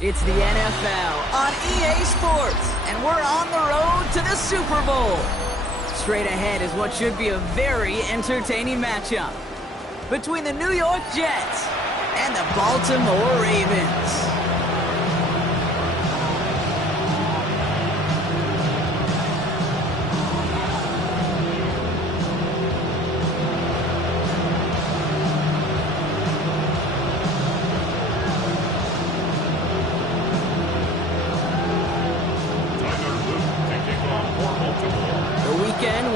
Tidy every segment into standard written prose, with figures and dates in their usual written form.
It's the NFL on EA Sports, and we're on the road to the Super Bowl. Straight ahead is what should be a very entertaining matchup between the New York Jets and the Baltimore Ravens.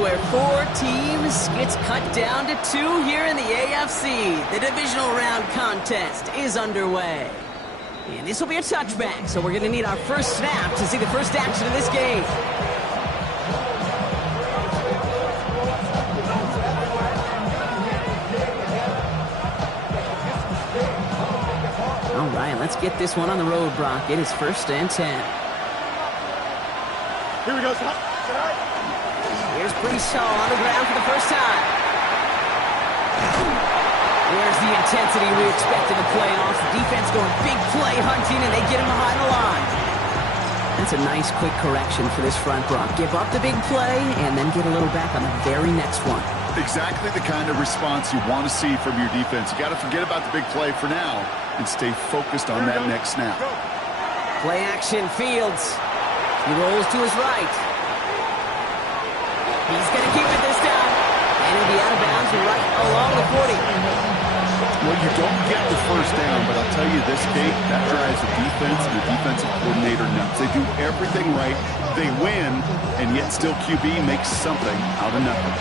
Where 4 teams gets cut down to 2 here in the AFC. The divisional round contest is underway. And this will be a touchback, so we're going to need our first snap to see the first action of this game. All right, let's get this one on the road, Brock. It is 1st and 10. Here we go, son. Here's Brees Hall on the ground for the first time. There's the intensity we expect in the playoffs. The defense going big play hunting, and they get him behind the line. That's a nice quick correction for this front, Brock. Give up the big play, and then get a little back on the very next one. Exactly the kind of response you want to see from your defense. You got to forget about the big play for now and stay focused on that next snap. Play action, Fields. He rolls to his right. He's going to keep it this time. And he'll be out of bounds right along the 40. Well, you don't get the first down, but I'll tell you this, Kate, that drives the defense and the defensive coordinator nuts. They do everything right. They win, and yet still QB makes something out of nothing.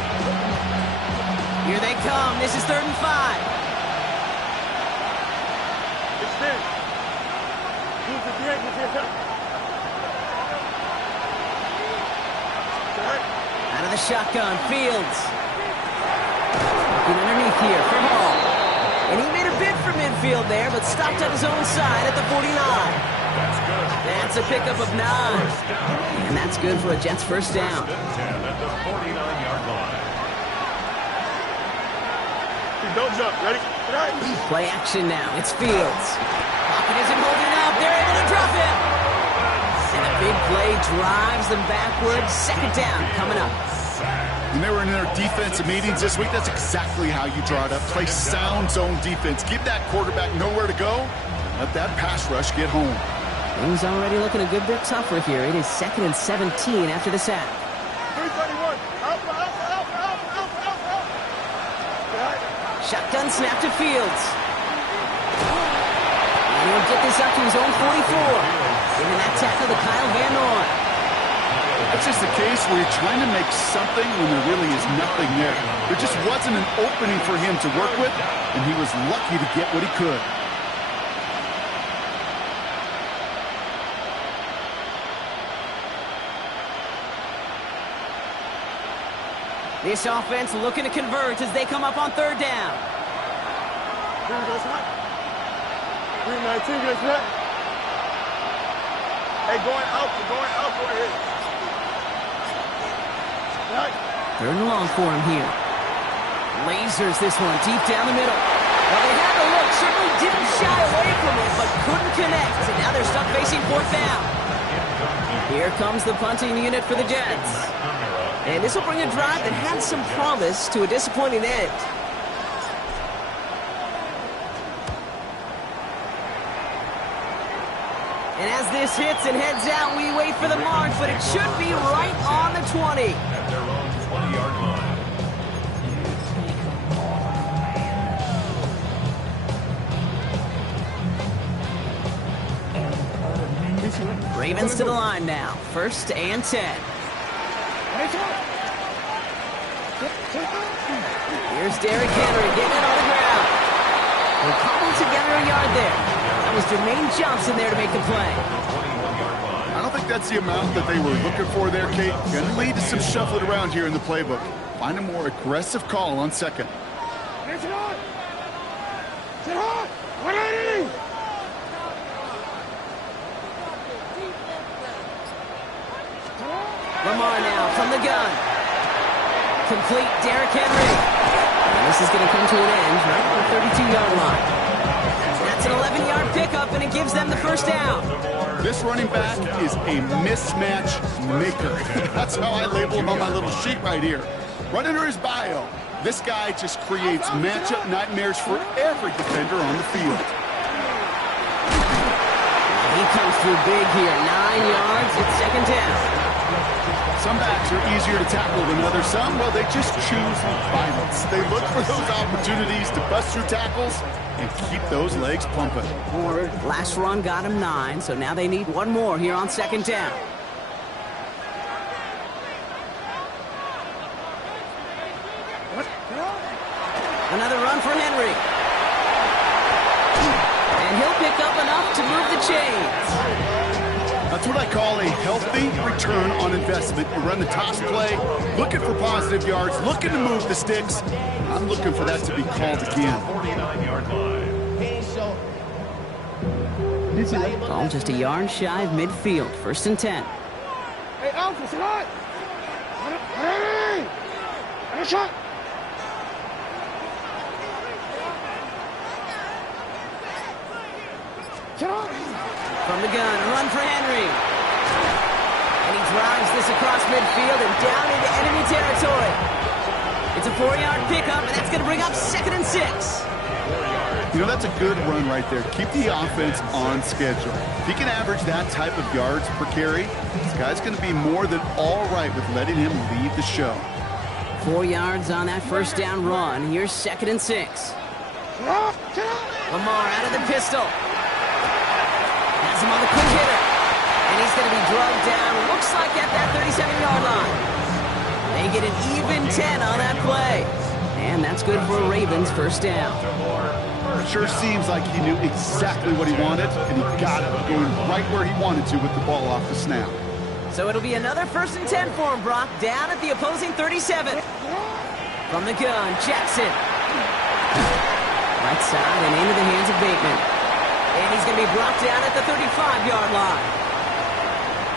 Here they come. This is 3rd and 5. It's there. Who's the direct? Out of the shotgun, Fields. Looking underneath here for Hall. And he made a bid for midfield there, but stopped at his own side at the 49. That's good. That's a pickup of 9. And that's good for a Jets first down. 10 at the 49-yard line. Don't jump. Ready? Play action now. It's Fields. Pocket isn't holding up. They're able to drop him. And the big play drives them backwards. 2nd down coming up. When they were in their defensive meetings this week, that's exactly how you draw it up. Play sound zone defense. Give that quarterback nowhere to go. Let that pass rush get home. Things already looking a good bit tougher here. It is 2nd and 17 after the sack. 331. Shotgun snap to Fields. And he'll get this up to his own 44. Giving that tackle to Kyle Van Noy. It's just the case where you're trying to make something when there really is nothing there. There just wasn't an opening for him to work with, and he was lucky to get what he could. This offense looking to convert as they come up on 3rd down. Here we go, son. 319, get that. Hey, going out, go ahead. 3rd and long for him here. Lasers this one deep down the middle. Well, they had the look, certainly didn't shy away from it, but couldn't connect. And now they're stuck facing 4th down. Here comes the punting unit for the Jets. And this will bring a drive that had some promise to a disappointing end. And as this hits and heads out, we wait for the mark, but it should be right on the 20. At their own 20-yard line. Ravens to the line now. 1st and 10. Here's Derrick Henry getting it on the ground. They cobbled together a yard there. That was Jermaine Johnson there to make the play. I don't think that's the amount that they were looking for there, Kate. Going to lead to some shuffling around here in the playbook. Find a more aggressive call on 2nd. Lamar now from the gun. Complete Derrick Henry. And this is going to come to an end right at the 32-yard line. That's an 11-yard pickup, and it gives them the 1st down. This running back is a mismatch maker. That's how I label him on my little sheet right here. Right under his bio, this guy just creates matchup nightmares for every defender on the field. He comes through big here. 9 yards. It's 2nd down. Some backs are easier to tackle than others. Some, well, they just choose violence. They look for those opportunities to bust through tackles and keep those legs pumping. Last run got him 9, so now they need one more here on 2nd down. Another run for Henry. And he'll pick up enough to move the chains. That's what I call a healthy return on investment. You run the toss play, looking for positive yards, looking to move the sticks. I'm looking for that to be called again. 49-yard line. Ball just a yard shy of midfield. 1st and 10. Hey, Alpha, sit on! Hey! Hey, shot! From the gun, run for Henry. And he drives this across midfield and down into enemy territory. It's a 4-yard pickup, and that's going to bring up 2nd and 6. You know, that's a good run right there. Keep the offense on schedule. If he can average that type of yards per carry, this guy's going to be more than all right with letting him lead the show. 4 yards on that 1st down run. Here's 2nd and 6. Lamar out of the pistol. Has him on the quick hitter. And he's going to be drugged down. Looks like at that 37-yard line. They get an even 10 on that play. And that's good for a Ravens 1st down. Sure seems like he knew exactly what he wanted, and he got it going right where he wanted to with the ball off the snap. So it'll be another 1st and 10 for him, Brock, down at the opposing 37. From the gun, Jackson. Right side and into the hands of Bateman. And he's going to be brought down at the 35-yard line.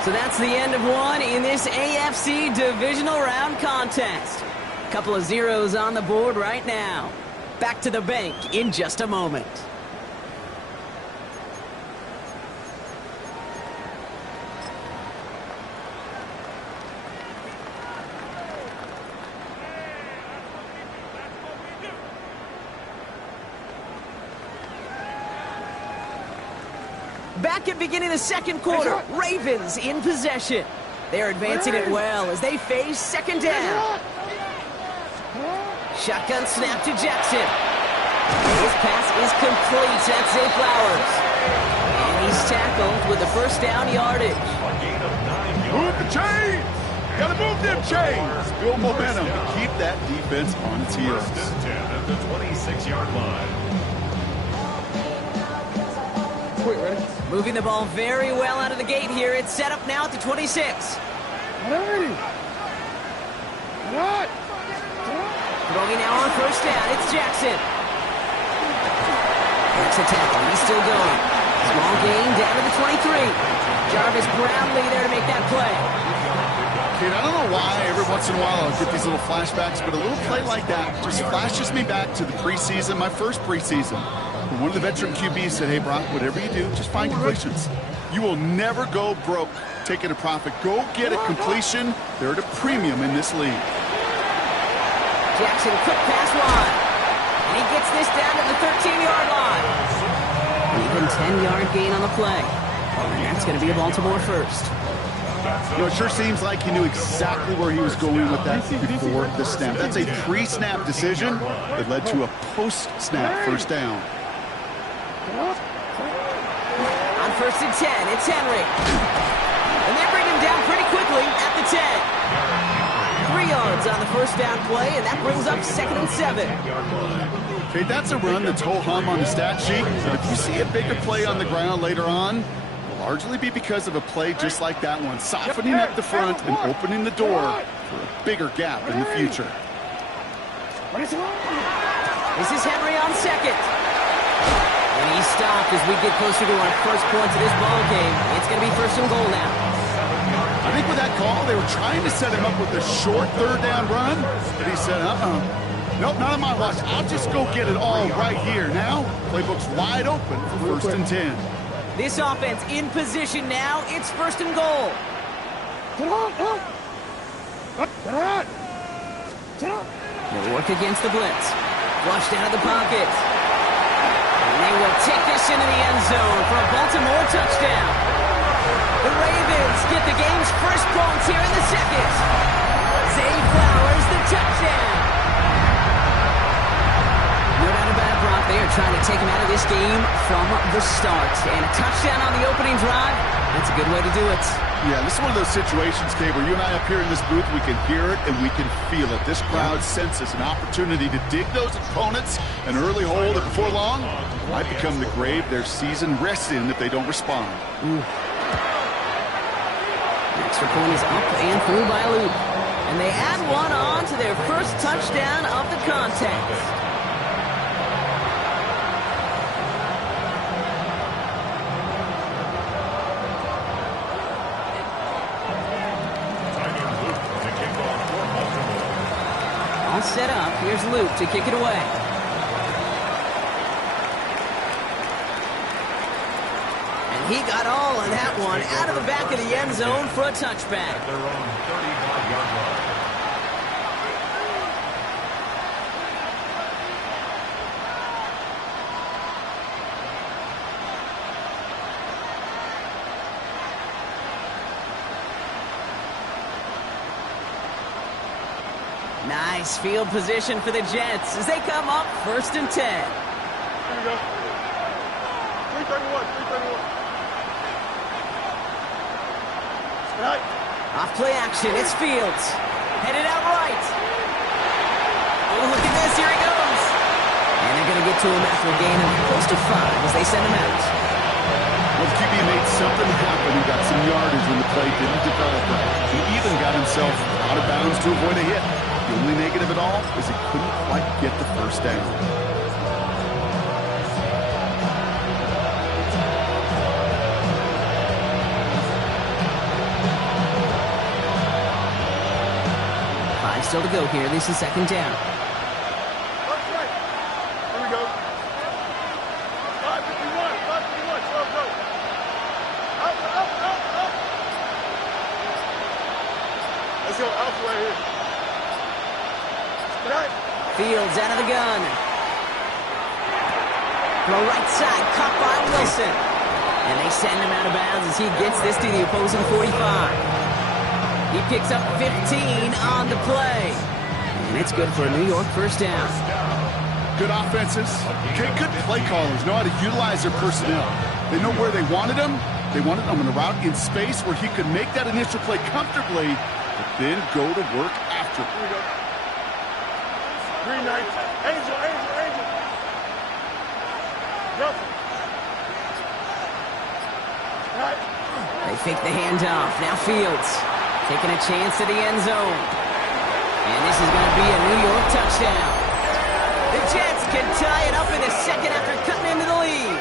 So that's the end of one in this AFC divisional round contest. Couple of zeros on the board right now. Back to the bank in just a moment. Back at beginning of the 2nd quarter, Ravens in possession. They're advancing it well as they face 2nd down. Shotgun snap to Jackson. His pass is complete. That's Zay Flowers. And he's tackled with the 1st down yardage. Move the chains! Gotta move them chains! Build momentum to keep that defense on its heels. 1st and 10 at the 26-yard line. Quick, ready? Moving the ball very well out of the gate here. It's set up now at the 26. Ready! What? Throwing now on 1st down. It's Jackson. That's a tackle. He's still going. Small gain down to the 23. Jarvis Brownlee there to make that play. Kid, I don't know why every once in a while I'll get these little flashbacks, but a little play like that just flashes me back to the preseason, my first preseason. When one of the veteran QBs said, hey, Brock, whatever you do, just find completions. You will never go broke taking a profit. Go get a completion. They're at a premium in this league. Jackson, quick pass wide. And he gets this down to the 13-yard line. Even 10-yard gain on the play. And that's going to be a Baltimore 1st. You know, it sure seems like he knew exactly where he was going with that before the snap. That's a pre-snap decision that led to a post-snap 1st down. On first and 10. It's Henry. And they bring him down pretty quickly at the 10. 3 yards on the first down play, and that brings up 2nd and 7. Okay, that's a run that's ho-hum on the stat sheet. But if you see a bigger play on the ground later on, it'll largely be because of a play just like that one, softening up the front and opening the door for a bigger gap in the future. This is Henry on second. And he's stopped as we get closer to our first points of this ball game. It's going to be 1st and goal now. I think with that call, they were trying to set him up with a short 3rd down run, but he said, nope, not on my watch. I'll just go get it all right here. Now, playbook's wide open for 1st and 10. This offense in position now. It's 1st and goal. They'll work against the blitz. Flushed out of the pocket. And they will take this into the end zone for a Baltimore touchdown. The Ravens get the game's first points here in the 2nd. Zay Flowers, the touchdown. No doubt about it, Brock. They are trying to take him out of this game from the start. And a touchdown on the opening drive, that's a good way to do it. Yeah, this is one of those situations, Kay, where you and I up here in this booth, we can hear it and we can feel it. This crowd senses an opportunity to dig those opponents an early hole that before long might become the grave their season rests in if they don't respond. Extra point is up and through by Luke. And they add one on to their first touchdown of the contest. All set up. Here's Luke to kick it away. And he got all of that one out of the back of the end zone for a touchback. Their own 35-yard line. Nice field position for the Jets as they come up 1st and 10. Here we go. 331, 331. Off play action, it's Fields. Headed out right. Oh, look at this, here he goes. And they're going to get to him after a gain of close to 5 as they send him out. Well, the QB made something happen. He got some yardage when the play didn't develop right. He even got himself out of bounds to avoid a hit. The only negative at all is he couldn't quite get the first down. Five still to go here. This is 2nd down. That's right. Here we go. 551, 551. Slow, go. Up. Let's go out right here. Fields out of the gun. Throw right side, caught by Wilson. And they send him out of bounds as he gets this to the opposing 45. He picks up 15 on the play. And it's good for a New York 1st down. Good offenses. Okay, good play callers know how to utilize their personnel. They know where they wanted him. They wanted him on a route in space where he could make that initial play comfortably, but then go to work after. Here we go. Green Knight. Angel. Russell. Right. They fake the handoff. Now Fields taking a chance to the end zone. And this is going to be a New York touchdown. The Jets can tie it up in the 2nd after cutting into the lead.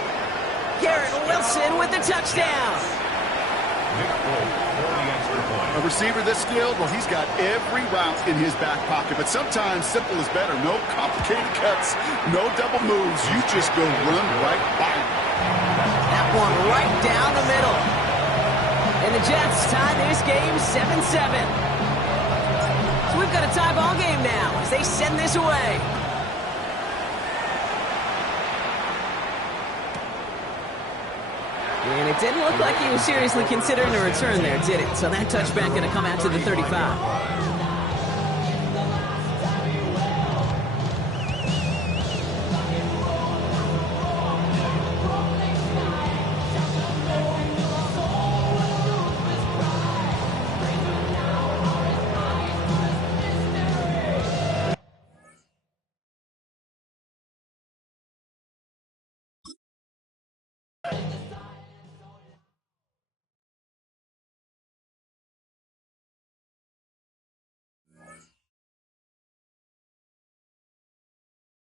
Garrett Wilson with the touchdown. A receiver this skilled, well, he's got every route in his back pocket, but sometimes simple is better. No complicated cuts, no double moves. You just go run right by him. That one right down the middle. And the Jets tie this game 7-7. So we've got a tie ball game now as they send this away. And it didn't look like he was seriously considering a return there, did it? So that touchback going to come out to the 35.